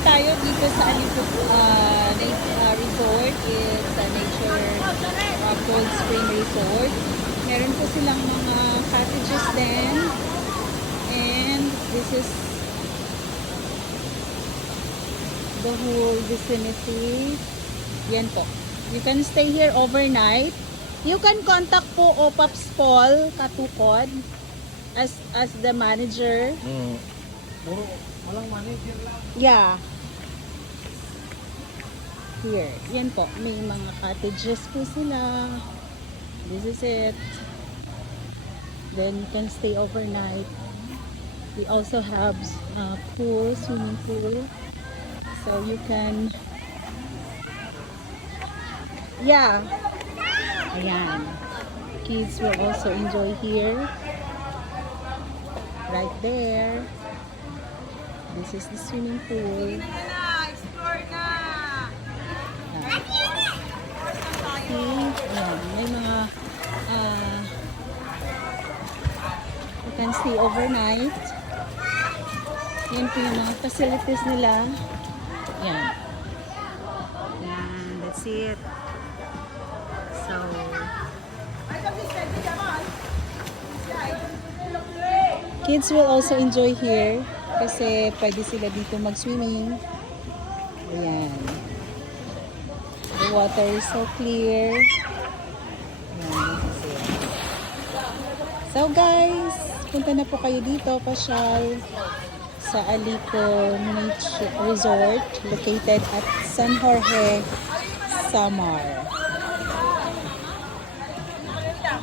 tayo dito sa Alipo Resort. It's a nature cold spring resort. Meron po silang mga cottages din. And this is the whole vicinity. Yan po. You can stay here overnight. You can contact po Opaps Paul Katukod as the manager. Puro walang manager lang. Yeah. Here. Yan po. May mga cottages po sila. This is it. Then you can stay overnight. We also have pool, swimming pool. So you can... Yeah. Ayan. Kids will also enjoy here. Right there. This is the swimming pool. Explore na! Ayan, may mga you can stay overnight. Yan po yung mga facilities nila. Yan. Yan, that's it. So, kids will also enjoy here kasi pwede sila dito mag-swimming. Ayan. The water is so clear. Ayan, this is it. So guys, punta na po kayo dito, pasyal sa Alico Nature Resort located at San Jorge, Samar.